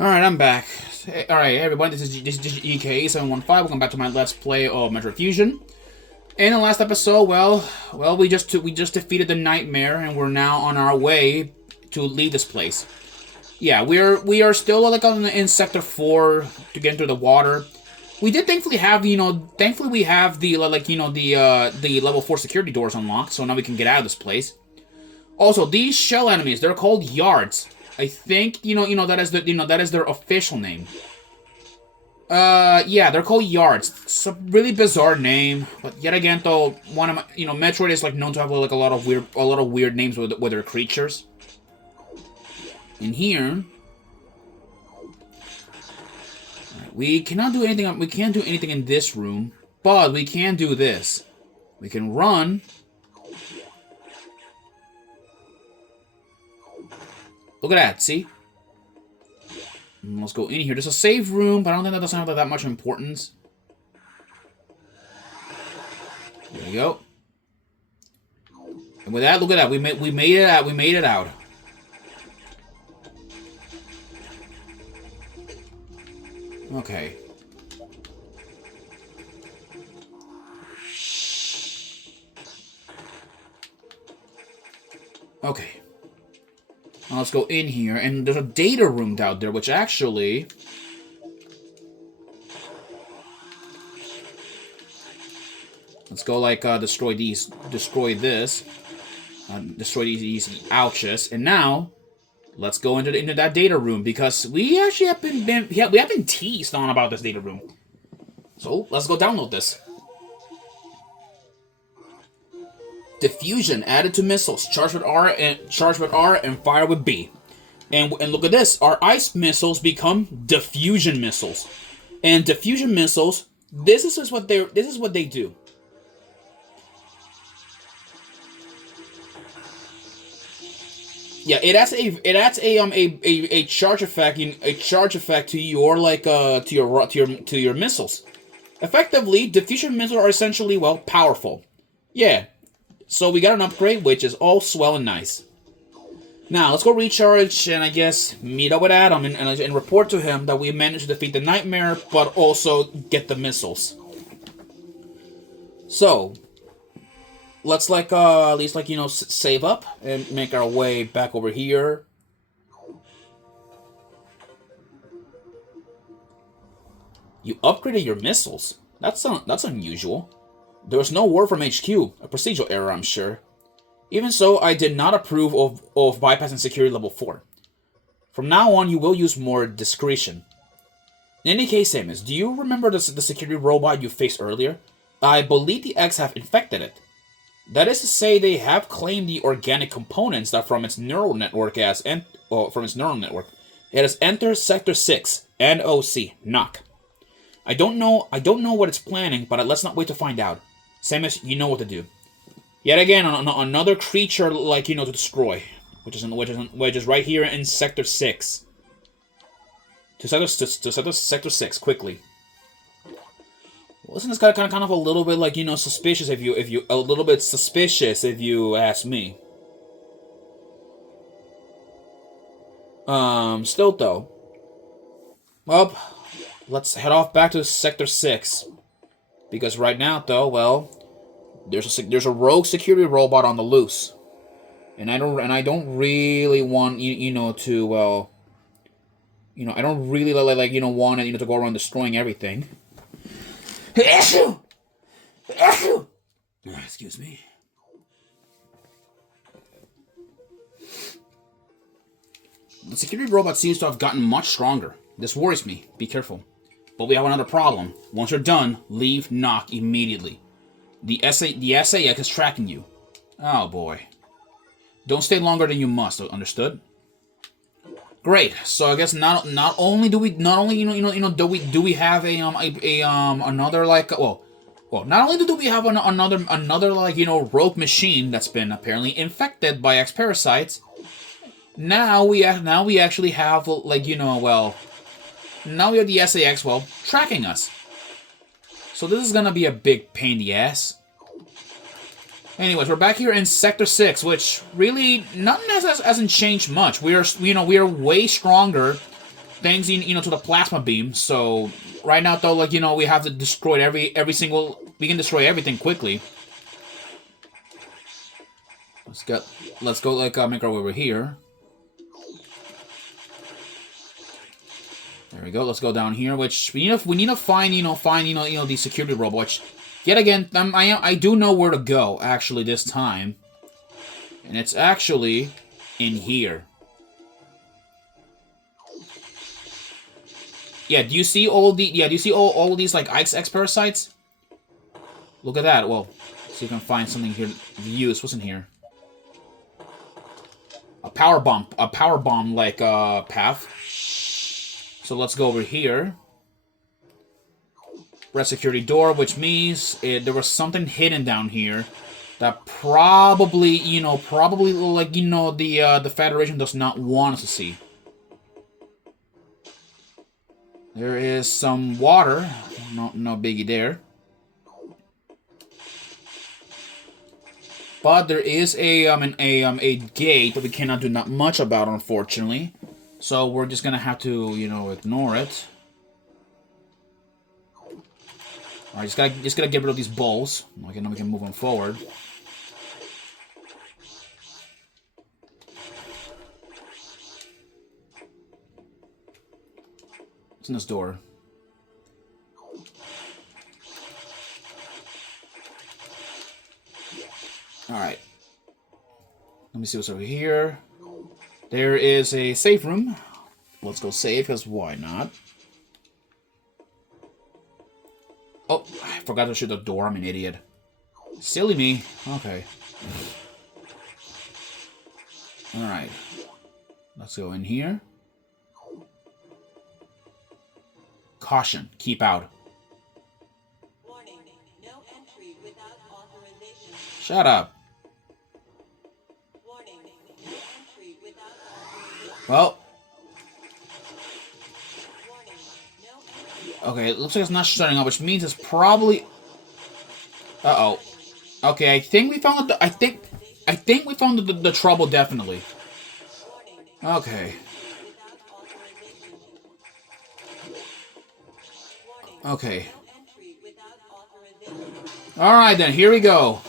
Alright, I'm back. Alright, hey everybody, this is EK715. Welcome back to my Let's Play of Metroid Fusion. In the last episode, we just defeated the nightmare, and we're now on our way to leave this place. Yeah, we are still like in Sector 4 to get into the water. We did thankfully have, thankfully we have the the level 4 security doors unlocked, so now we can get out of this place. Also, these shell enemies, they're called yards. I think that is that is their official name. Yeah, they're called yards. It's a really bizarre name, but yet again, though, one of my, Metroid is like known to have like a lot of weird names with their creatures. In here, we cannot do anything. We can't do anything in this room, but we can do this. We can run. Look at that, see? Let's go in here. There's a save room, but I don't think that doesn't have that much importance. There we go. And with that, look at that. We made it out. We made it out. Okay. Okay. Now let's go in here, and there's a data room out there, which actually... Let's go, like, destroy this, destroy these ouches, and now, let's go into that data room, because we actually have been teased on about this data room. So, let's go download this. Diffusion added to missiles. Charge with R and fire with B. And look at this. Our ice missiles become diffusion missiles. And diffusion missiles, this is what they do. Yeah, it adds a charge effect to your to your missiles. Effectively, diffusion missiles are essentially powerful. Yeah. So we got an upgrade, which is all swell and nice. Now, let's go recharge and I guess meet up with Adam and report to him that we managed to defeat the nightmare, but also get the missiles. So, let's at least save up and make our way back over here. You upgraded your missiles? That's unusual. There was no word from HQ, a procedural error, I'm sure. Even so, I did not approve of bypassing security level 4. From now on, you will use more discretion. In any case, Samus, do you remember the security robot you faced earlier? I believe the X have infected it. That is to say, they have claimed the organic components that from its neural network it has entered Sector 6, NOC, knock. I don't know what it's planning, but let's not wait to find out. Samus, you know what to do. Yet again, another creature to destroy, which is right here in Sector 6. To Sector 6 quickly. Well, isn't this guy kind of a little bit suspicious if you ask me. Still though. Well, let's head off back to Sector 6. Because right now, though, there's a rogue security robot on the loose, and I don't really want I don't really want to go around destroying everything. Excuse me. The security robot seems to have gotten much stronger. This worries me. Be careful. But we have another problem. Once you're done, leave knock immediately. The SAX is tracking you. Oh boy. Don't stay longer than you must, understood? Great. So I guess not only do we have not only do we have another rogue machine that's been apparently infected by X parasites. Now we actually have now we have the SAX, tracking us. So this is gonna be a big pain in the ass. Anyways, we're back here in Sector 6, which really, nothing hasn't changed much. We are way stronger thanks to the plasma beam. So right now though, like we have to destroy every single. We can destroy everything quickly. Let's go like make our way over here. There we go. Let's go down here. Which we need to find the security robot. Which, yet again, I do know where to go actually this time, and it's actually in here. Yeah. Do you see all the? Yeah. Do you see all of these like X parasites? Look at that. Well, so you can find something here of use. What's in here? A power bomb like path. So let's go over here. Press security door, which means there was something hidden down here that probably, like, the Federation does not want us to see. There is some water. No biggie there. But there is a gate that we cannot do not much about, unfortunately. So we're just gonna have to, ignore it. Alright, just gotta get rid of these balls. Okay, now we can move on forward. What's in this door? Alright. Let me see what's over here. There is a safe room. Let's go save, because why not? Oh, I forgot to shoot the door. I'm an idiot. Silly me. Okay. Alright. Let's go in here. Caution. Keep out. Warning. No entry without authorization. Shut up. Warning. No entry without authorization. Well. Warning. No entry. Okay, it looks like it's not shutting up, which means it's probably... Uh-oh. Okay, I think we found the... I think we found the trouble, definitely. Okay. Okay. Alright then, here we go.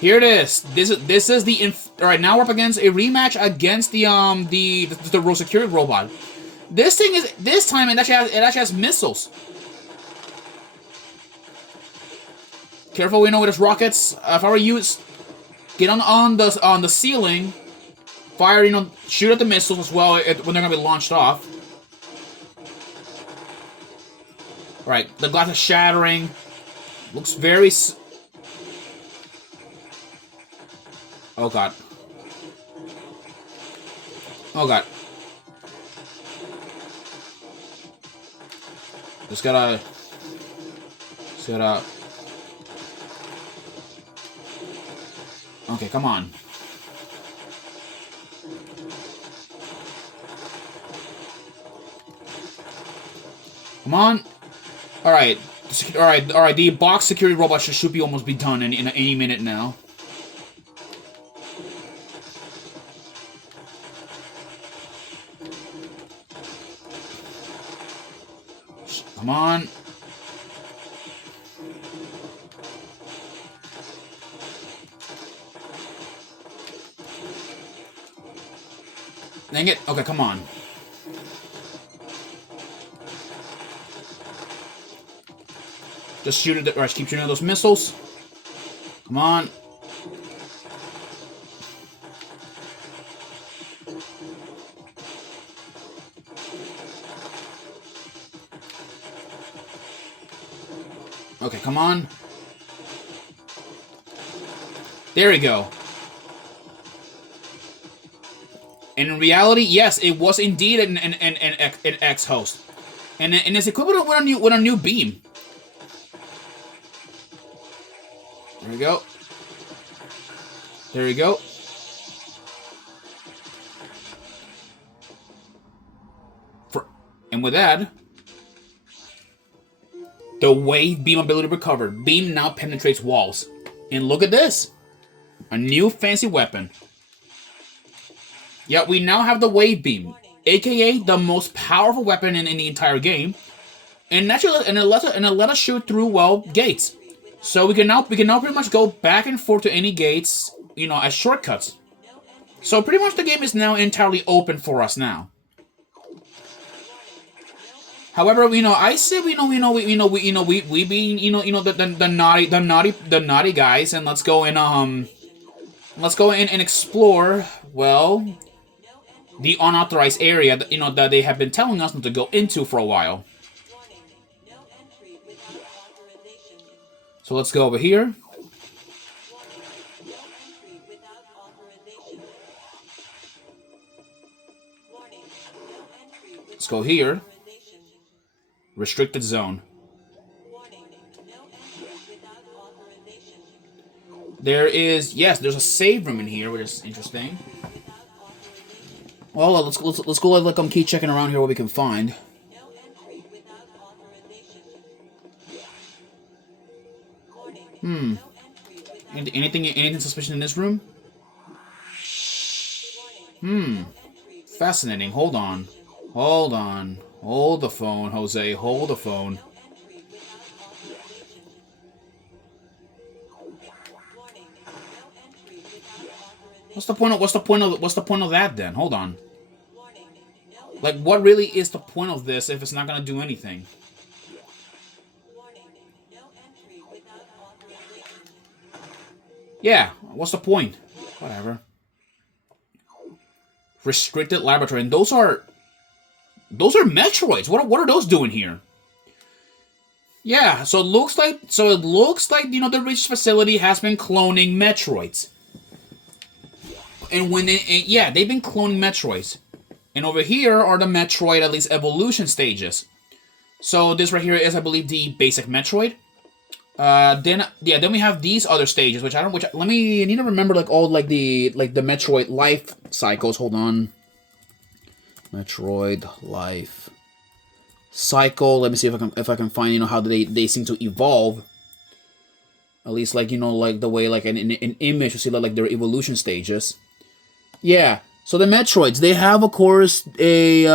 Here it is. This is the alright, now we're up against a rematch against the security robot. This time it actually has missiles. Careful, we know with its rockets. If I were you, get on the ceiling, fire, shoot at the missiles as well when they're gonna be launched off. Right, the glass is shattering. Looks very... Oh god. Oh god. Just gotta... Okay, come on. Come on. Alright. Alright, the box security robot should be almost be done in any minute now. Come on. Dang it. Okay, come on. Just shoot it. Or keep shooting those missiles. Come on. Okay, come on. There we go. And in reality, yes, it was indeed an X host, and it's equivalent with a new beam. There we go. There we go. And with that, the wave beam ability recovered. Beam now penetrates walls. And look at this. A new fancy weapon. Yeah, we now have the wave beam. aka the most powerful weapon in the entire game. And naturally, and it let us shoot through, well, gates. So we can now pretty much go back and forth to any gates, as shortcuts. So pretty much the game is now entirely open for us now. However, I said we being the naughty guys, and let's go and explore, well, the unauthorized area that they have been telling us not to go into for a while. So let's go over here. Let's go here. Restricted zone. There's a save room in here, which is interesting. Well, let's go keep checking around here what we can find. Anything suspicious in this room? Fascinating. Hold on. Hold the phone, Jose. Hold the phone. What's the point of that then? Hold on. Like, what really is the point of this if it's not gonna do anything? Yeah, what's the point? Whatever. Restricted laboratory, and those are Metroids. What are those doing here? Yeah, so it looks like the research facility has been cloning Metroids. And they've been cloning Metroids. And over here are the Metroid, at least evolution stages. So this right here is, I believe, the basic Metroid. Then we have these other stages, I need to remember the Metroid life cycles. Hold on. Metroid life cycle. Let me see if I can find how they seem to evolve. At least the way an image, you see their evolution stages. Yeah. So the Metroids, they have, of course, this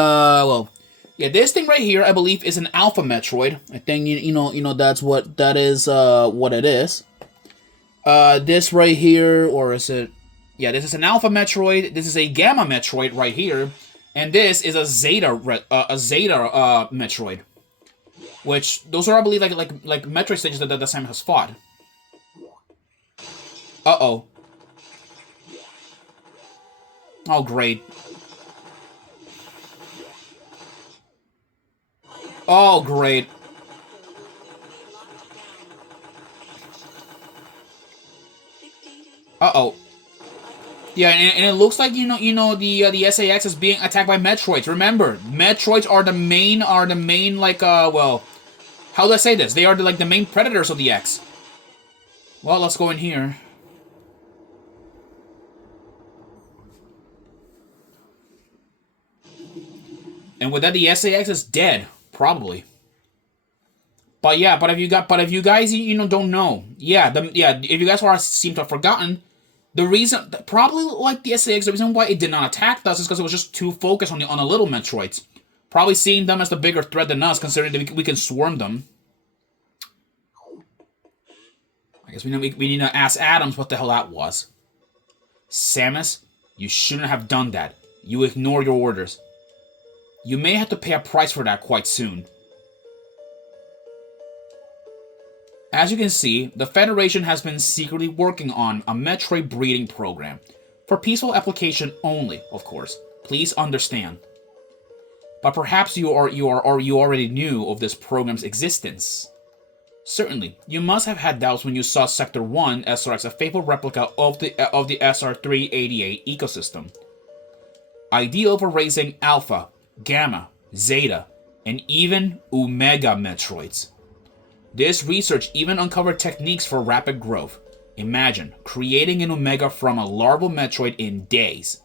thing right here, I believe, is an Alpha Metroid. I think that's what it is. This right here, or is it? Yeah, this is an Alpha Metroid. This is a Gamma Metroid right here. And this is a Zeta Metroid, which those are, I believe, like Metroid stages that Sam has fought. Uh-oh. Oh, great. Oh, great. Uh-oh. Yeah, and it looks like the SAX is being attacked by Metroids. Remember, Metroids are the main how do I say this? They are the main predators of the X. Well, let's go in here. And with that, the SAX is dead, probably. But yeah, if you guys don't know, if you guys seem to have forgotten. The reason, probably like the SAX, the reason why it did not attack us is because it was just too focused on the little Metroids. Probably seeing them as the bigger threat than us, considering that we can swarm them. I guess we need to ask Adams what the hell that was. Samus, you shouldn't have done that. You ignored your orders. You may have to pay a price for that quite soon. As you can see, the Federation has been secretly working on a Metroid breeding program. For peaceful application only, of course. Please understand. But perhaps you already knew of this program's existence. Certainly, you must have had doubts when you saw Sector 1 SRX, a faithful replica of the SR388 ecosystem. Ideal for raising Alpha, Gamma, Zeta, and even Omega Metroids. This research even uncovered techniques for rapid growth. Imagine creating an Omega from a larval Metroid in days.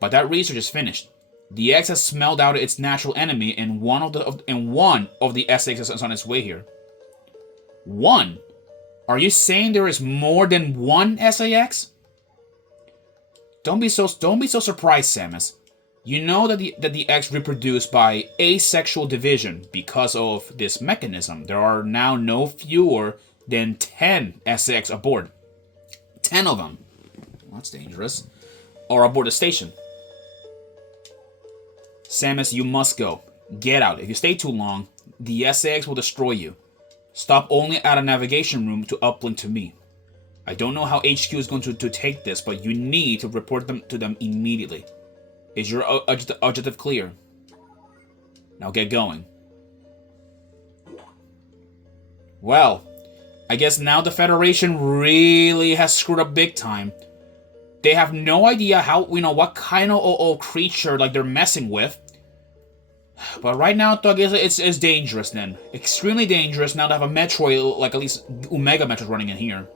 But that research is finished. The X has smelled out its natural enemy, and one of the SX is on its way here. One? Are you saying there is more than one SAX? Don't be so surprised, Samus. You know that the eggs reproduce by asexual division because of this mechanism. There are now no fewer than 10 SX aboard. 10 of them. Well, that's dangerous. Or aboard the station. Samus, you must go. Get out. If you stay too long, the SX will destroy you. Stop only at a navigation room to uplink to me. I don't know how HQ is going to take this, but you need to report them to them immediately. Is your objective clear? Now get going. Well, I guess now the Federation really has screwed up big time. They have no idea how, what kind of creature like they're messing with. But right now, Thug, it's dangerous then. Extremely dangerous now to have a Metroid, like at least Omega Metroid running in here.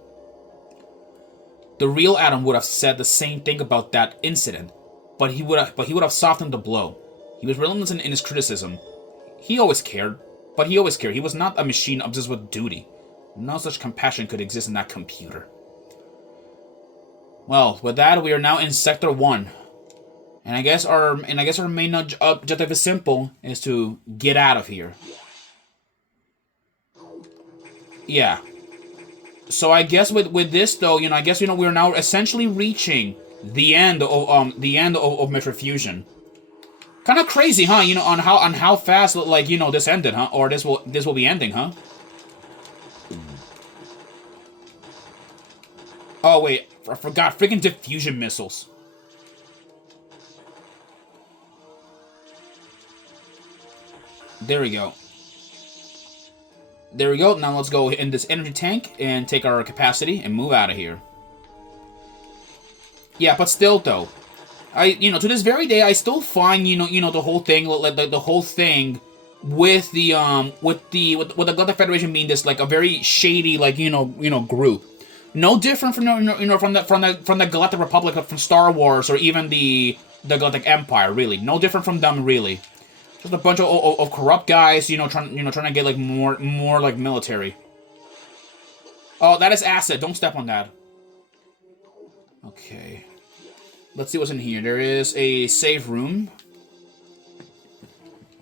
The real Adam would have said the same thing about that incident, but he would have softened the blow. He was relentless in his criticism. He always cared, but he always cared. He was not a machine obsessed with duty. No such compassion could exist in that computer. Well, with that, we are now in Sector 1. And I guess our main objective is simple, is to get out of here. Yeah. So I guess with this though, I guess we're now essentially reaching the end of Metroid Fusion. Kind of crazy, huh? On how fast this ended, huh? Or this will be ending, huh? Oh wait, I forgot freaking diffusion missiles. There we go. There we go. Now let's go in this energy tank and take our capacity and move out of here. Yeah, but still though, to this very day, I still find the whole thing, like the whole thing with the Galactic Federation being this like a very shady group. No different from from the Galactic Republic from Star Wars or even the Galactic Empire. Really, no different from them really. Just a bunch of corrupt guys, trying to get like more like military. Oh, that is acid. Don't step on that. Okay. Let's see what's in here. There is a save room.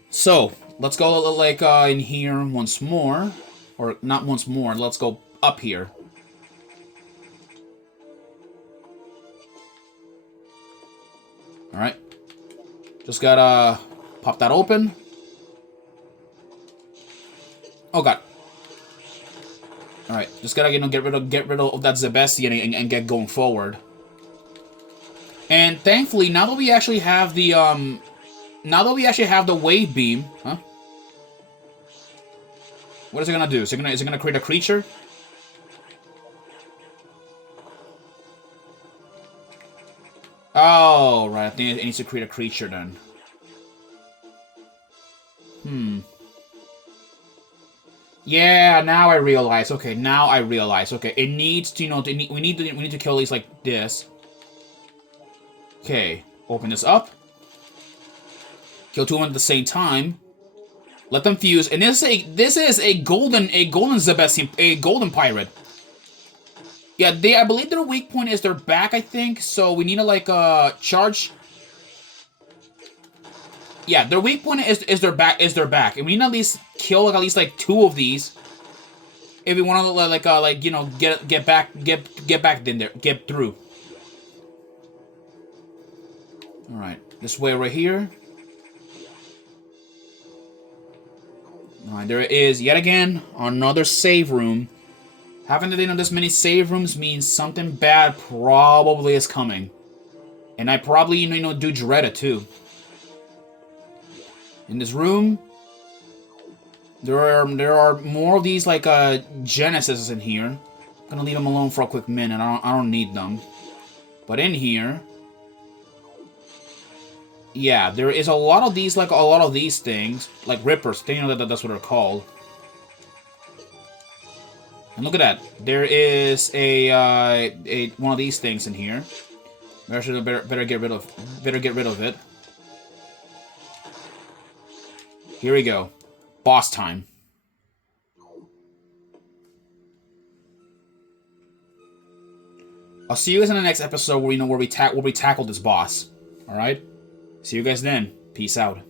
So let's go in here once more, or not once more. Let's go up here. All right. Just gotta pop that open. Oh god. All right, just gotta get rid of that Zebestian and get going forward. And thankfully, now that we actually have the wave beam, huh? What is it gonna do? Is it gonna create a creature? Oh, right. I think it needs to create a creature then. Yeah, now I realize. Okay, now I realize. Okay, it needs to, we need to kill these like this. Okay, open this up. Kill two of them at the same time. Let them fuse. And this is a golden Zebestian, a golden pirate. Yeah, I believe their weak point is their back, I think. So we need to charge. Yeah, their weak point is their back, and we need to at least kill at least two of these if we want to get back in there, get through. All right, this way right here. All right, there is yet again another save room. Having this many save rooms means something bad probably is coming, and I probably do dread it too. In this room, there are more of these Genesis in here. I'm gonna leave them alone for a quick minute. I don't need them. But in here, yeah, there is a lot of these things like Rippers. That's what they're called. And look at that. There is a one of these things in here. Better get rid of it. Here we go. Boss time. I'll see you guys in the next episode where we tackle this boss. All right? See you guys then. Peace out.